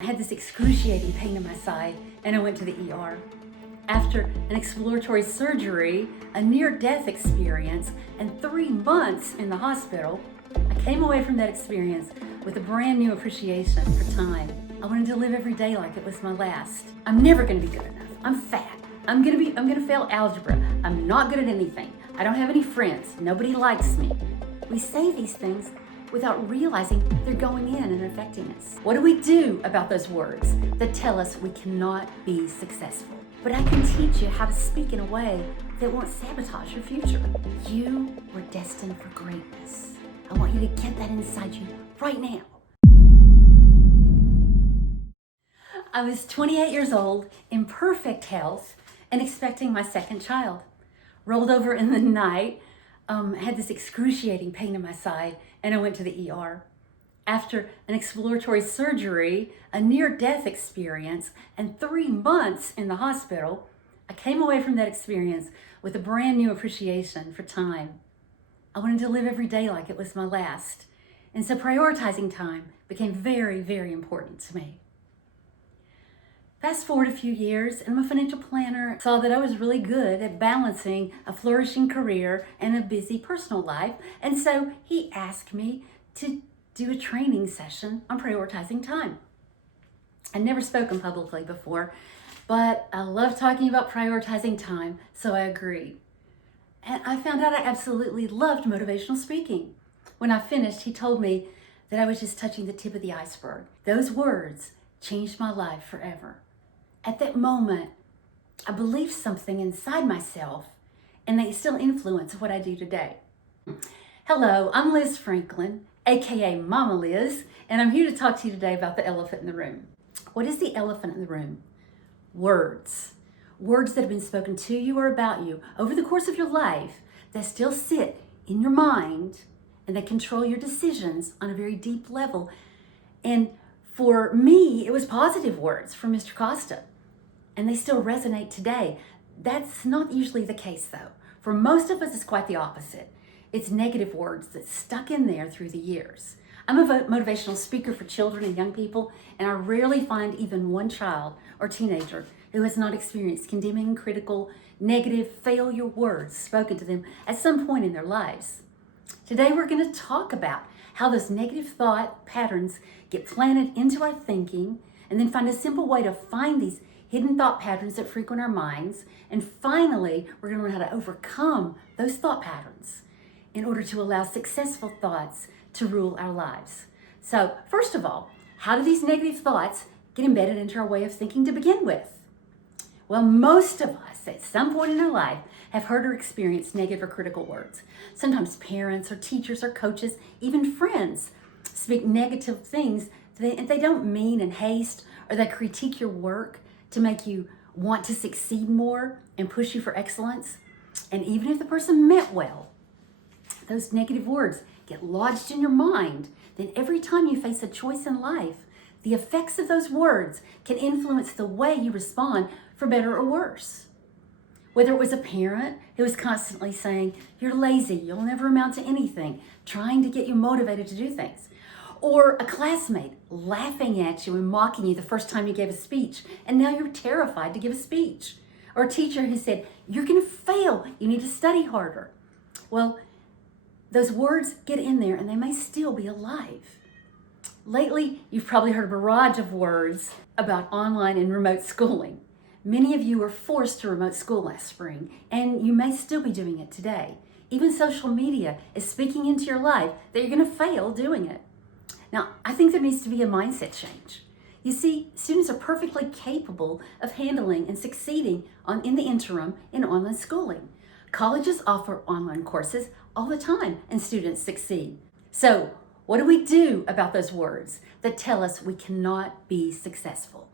I had this excruciating pain in my side and I went to the ER. After an exploratory surgery, a near-death experience, and 3 months in the hospital, I came away from that experience with a brand new appreciation for time. I wanted to live every day like it was my last. I'm never gonna be good enough. I'm fat. I'm gonna fail algebra. I'm not good at anything. I don't have any friends. Nobody likes me. We say these things without realizing they're going in and affecting us. What do we do about those words that tell us we cannot be successful? But I can teach you how to speak in a way that won't sabotage your future. You were destined for greatness. I want you to get that inside you right now. I was 28 years old, in perfect health, and expecting my second child. Rolled over in the night, had this excruciating pain in my side, and I went to the ER. After an exploratory surgery, a near-death experience, and 3 months in the hospital, I came away from that experience with a brand new appreciation for time. I wanted to live every day like it was my last, and so prioritizing time became very, very important to me. Fast forward a few years, and my financial planner saw that I was really good at balancing a flourishing career and a busy personal life, and so he asked me to do a training session on prioritizing time. I'd never spoken publicly before, but I love talking about prioritizing time, so I agreed. And I found out I absolutely loved motivational speaking. When I finished, he told me that I was just touching the tip of the iceberg. Those words changed my life forever. At that moment, I believed something inside myself, and they still influence what I do today. Hello, I'm Liz Franklin, aka Mama Liz, and I'm here to talk to you today about the elephant in the room. What is the elephant in the room? Words. Words that have been spoken to you or about you over the course of your life that still sit in your mind and that control your decisions on a very deep level. And for me, it was positive words from Mr. Costa, and they still resonate today. That's not usually the case though. For most of us, it's quite the opposite. It's negative words that stuck in there through the years. I'm a motivational speaker for children and young people, and I rarely find even one child or teenager who has not experienced condemning, critical, negative, failure words spoken to them at some point in their lives. Today, we're going to talk about how those negative thought patterns get planted into our thinking, and then find a simple way to find these hidden thought patterns that frequent our minds. And finally, we're going to learn how to overcome those thought patterns in order to allow successful thoughts to rule our lives. So, first of all, how do these negative thoughts get embedded into our way of thinking to begin with? Well, most of us at some point in our life have heard or experienced negative or critical words. Sometimes parents or teachers or coaches, even friends, speak negative things that they don't mean in haste, or they critique your work to make you want to succeed more and push you for excellence. And even if the person meant well, those negative words get lodged in your mind. Then every time you face a choice in life, the effects of those words can influence the way you respond, for better or worse. Whether it was a parent who was constantly saying, "You're lazy, you'll never amount to anything," trying to get you motivated to do things. Or a classmate laughing at you and mocking you the first time you gave a speech, and now you're terrified to give a speech. Or a teacher who said, "You're gonna fail, you need to study harder." Well, those words get in there and they may still be alive. Lately, you've probably heard a barrage of words about online and remote schooling. Many of you were forced to remote school last spring, and you may still be doing it today. Even social media is speaking into your life that you're going to fail doing it. Now, I think there needs to be a mindset change. You see, students are perfectly capable of handling and succeeding in the interim in online schooling. Colleges offer online courses all the time, and students succeed. So, what do we do about those words that tell us we cannot be successful?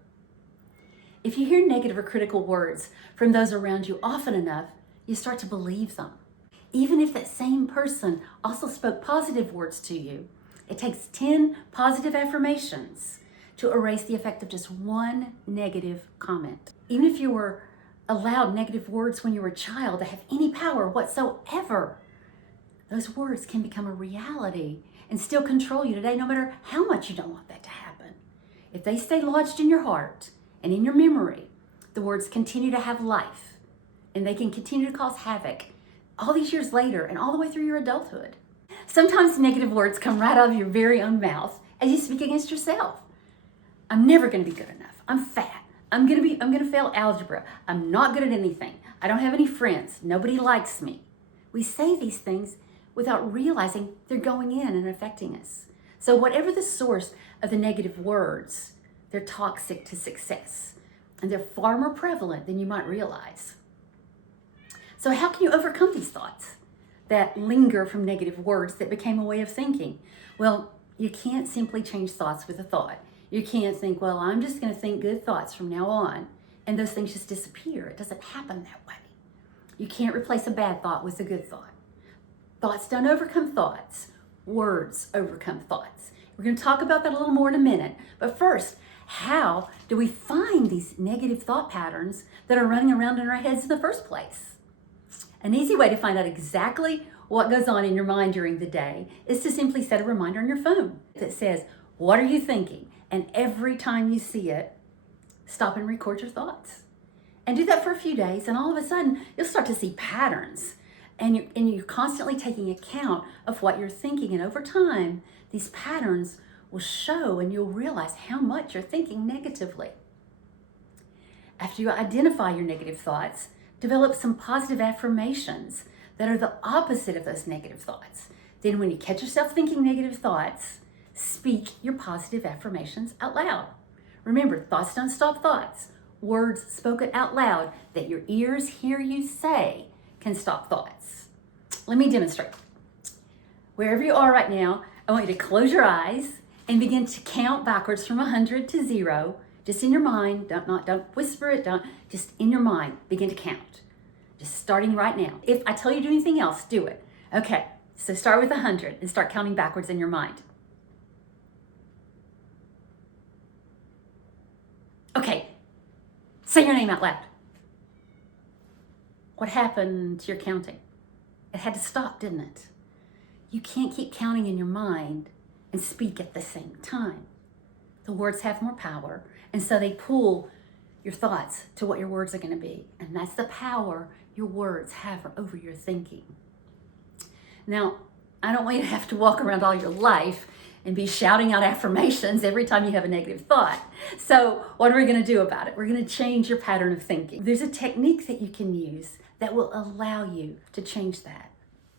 If you hear negative or critical words from those around you often enough, you start to believe them. Even if that same person also spoke positive words to you, it takes 10 positive affirmations to erase the effect of just one negative comment. Even if you were allowed negative words when you were a child to have any power whatsoever, those words can become a reality and still control you today, no matter how much you don't want that to happen. If they stay lodged in your heart and in your memory, the words continue to have life, and they can continue to cause havoc all these years later and all the way through your adulthood. Sometimes negative words come right out of your very own mouth as you speak against yourself. I'm never going to be good enough. I'm fat. I'm going to fail algebra. I'm not good at anything. I don't have any friends. Nobody likes me. We say these things without realizing they're going in and affecting us. So whatever the source of the negative words, they're toxic to success, and they're far more prevalent than you might realize. So how can you overcome these thoughts that linger from negative words that became a way of thinking? Well, you can't simply change thoughts with a thought. You can't think, well, I'm just going to think good thoughts from now on, and those things just disappear. It doesn't happen that way. You can't replace a bad thought with a good thought. Thoughts don't overcome thoughts. Words overcome thoughts. We're going to talk about that a little more in a minute. But first, how do we find these negative thought patterns that are running around in our heads in the first place? An easy way to find out exactly what goes on in your mind during the day is to simply set a reminder on your phone that says, what are you thinking? And every time you see it, stop and record your thoughts. And do that for a few days, and all of a sudden, you'll start to see patterns. And you're constantly taking account of what you're thinking. And over time, these patterns will show, and you'll realize how much you're thinking negatively. After you identify your negative thoughts, develop some positive affirmations that are the opposite of those negative thoughts. Then when you catch yourself thinking negative thoughts, speak your positive affirmations out loud. Remember, thoughts don't stop thoughts. Words spoken out loud that your ears hear you say can stop thoughts. Let me demonstrate. Wherever you are right now, I want you to close your eyes and begin to count backwards from 100 to 0. Just in your mind, don't whisper it, just in your mind, begin to count. Just starting right now. If I tell you to do anything else, do it. Okay, so start with 100 and start counting backwards in your mind. Okay, say your name out loud. What happened to your counting? It had to stop, didn't it? You can't keep counting in your mind and speak at the same time. The words have more power, and so they pull your thoughts to what your words are going to be. And that's the power your words have over your thinking. Now, I don't want you to have to walk around all your life and be shouting out affirmations every time you have a negative thought. So what are we going to do about it? We're going to change your pattern of thinking. There's a technique that you can use that will allow you to change that.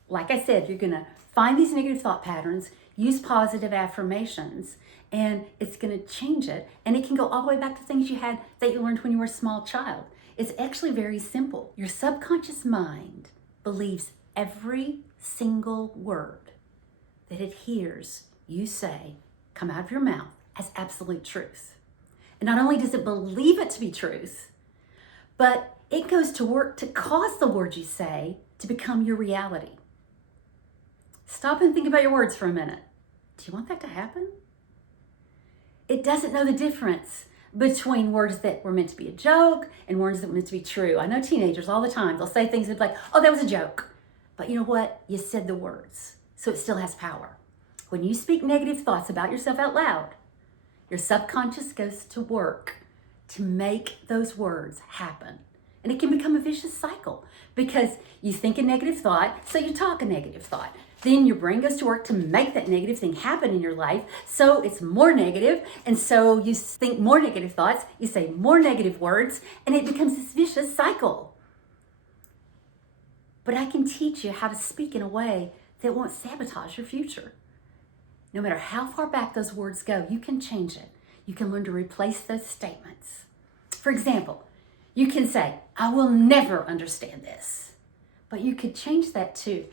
Like I said, you're going to find these negative thought patterns, use positive affirmations, and it's going to change it. And it can go all the way back to things you had that you learned when you were a small child. It's actually very simple. Your subconscious mind believes every single word that it hears you say come out of your mouth as absolute truth. And not only does it believe it to be truth, but it goes to work to cause the words you say to become your reality. Stop and think about your words for a minute. Do you want that to happen? It doesn't know the difference between words that were meant to be a joke and words that were meant to be true. I know teenagers all the time, they'll say things like, oh, that was a joke. But you know what? You said the words, so it still has power. When you speak negative thoughts about yourself out loud, your subconscious goes to work to make those words happen. And it can become a vicious cycle because you think a negative thought, so you talk a negative thought. Then your brain goes to work to make that negative thing happen in your life, so it's more negative, and so you think more negative thoughts, you say more negative words, and it becomes this vicious cycle. But I can teach you how to speak in a way that won't sabotage your future. No matter how far back those words go, you can change it. You can learn to replace those statements. For example, you can say, I will never understand this. But you could change that to,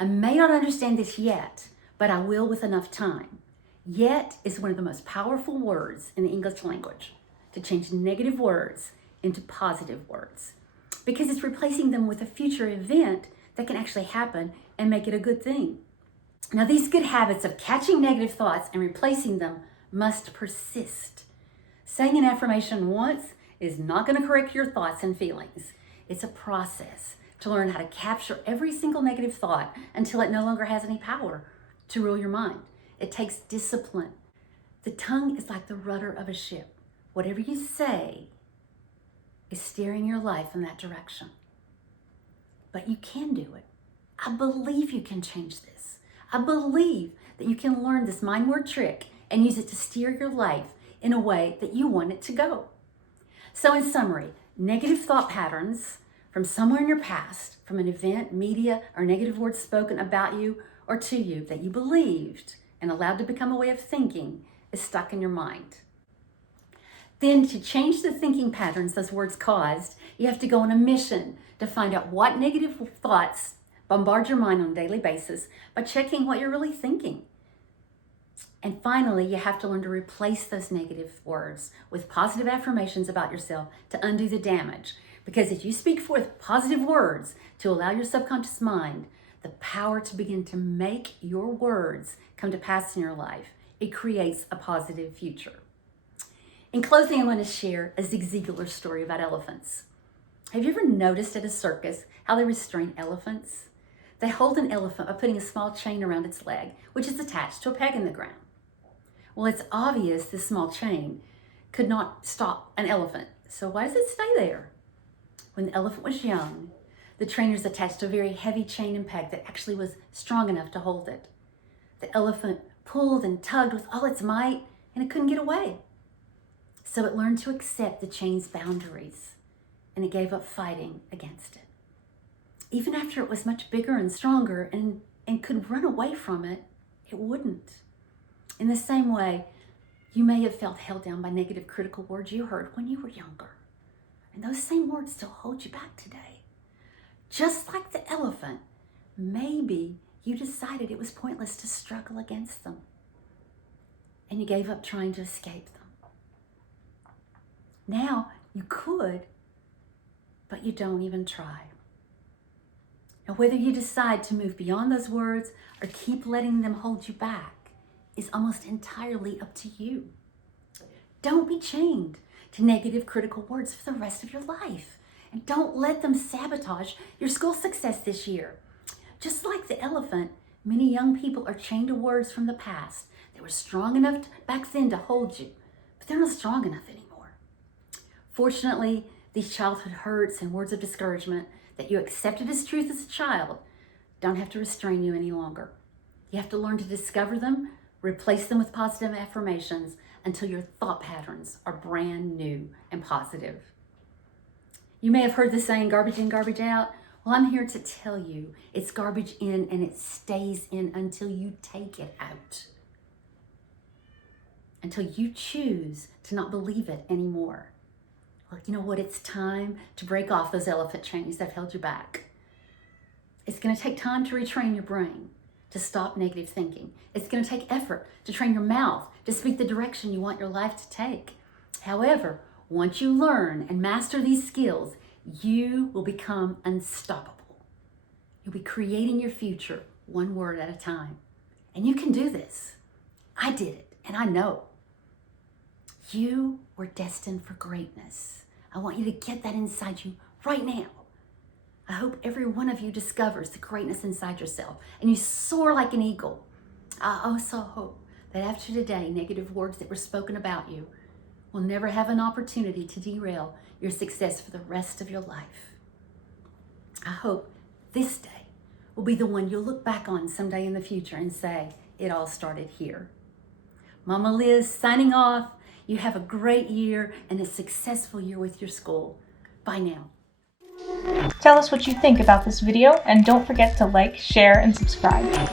I may not understand this yet, but I will with enough time. Yet is one of the most powerful words in the English language to change negative words into positive words, because it's replacing them with a future event that can actually happen and make it a good thing. Now, these good habits of catching negative thoughts and replacing them must persist. Saying an affirmation once is not going to correct your thoughts and feelings. It's a process to learn how to capture every single negative thought until it no longer has any power to rule your mind. It takes discipline, The tongue is like the rudder of a ship. Whatever you say is steering your life in that direction. But you can do it. I believe you can change this. I believe that you can learn this mind word trick and use it to steer your life in a way that you want it to go. So in summary, negative thought patterns from somewhere in your past, from an event, media, or negative words spoken about you or to you that you believed and allowed to become a way of thinking is stuck in your mind. Then to change the thinking patterns those words caused, you have to go on a mission to find out what negative thoughts bombard your mind on a daily basis by checking what you're really thinking. And finally, you have to learn to replace those negative words with positive affirmations about yourself to undo the damage. Because if you speak forth positive words to allow your subconscious mind the power to begin to make your words come to pass in your life, it creates a positive future. In closing, I want to share a Zig Ziglar story about elephants. Have you ever noticed at a circus how they restrain elephants? They hold an elephant by putting a small chain around its leg, which is attached to a peg in the ground. Well, it's obvious this small chain could not stop an elephant. So why does it stay there? When the elephant was young, the trainers attached a very heavy chain and peg that actually was strong enough to hold it. The elephant pulled and tugged with all its might, and it couldn't get away. So it learned to accept the chain's boundaries, and it gave up fighting against it. Even after it was much bigger and stronger and could run away from it, it wouldn't. In the same way, you may have felt held down by negative critical words you heard when you were younger. And those same words still hold you back today. Just like the elephant, maybe you decided it was pointless to struggle against them. And you gave up trying to escape them. Now you could, but you don't even try. Now, whether you decide to move beyond those words or keep letting them hold you back is almost entirely up to you. Don't be chained to negative critical words for the rest of your life. And don't let them sabotage your school success this year. Just like the elephant, many young people are chained to words from the past. They were strong enough back then to hold you, but they're not strong enough anymore. Fortunately, these childhood hurts and words of discouragement that you accepted as truth as a child don't have to restrain you any longer. You have to learn to discover them, replace them with positive affirmations until your thought patterns are brand new and positive. You may have heard the saying, garbage in, garbage out. Well, I'm here to tell you it's garbage in and it stays in until you take it out. Until you choose to not believe it anymore. Well, you know what? It's time to break off those elephant chains that have held you back. It's going to take time to retrain your brain to stop negative thinking. It's going to take effort to train your mouth to speak the direction you want your life to take. However, once you learn and master these skills, you will become unstoppable. You'll be creating your future one word at a time. And you can do this. I did it, and I know. You were destined for greatness. I want you to get that inside you right now. I hope every one of you discovers the greatness inside yourself and you soar like an eagle. I also hope that after today, negative words that were spoken about you will never have an opportunity to derail your success for the rest of your life. I hope this day will be the one you'll look back on someday in the future and say, it all started here. Mama Liz signing off. You have a great year and a successful year with your school. Bye now. Tell us what you think about this video and don't forget to like, share, and subscribe.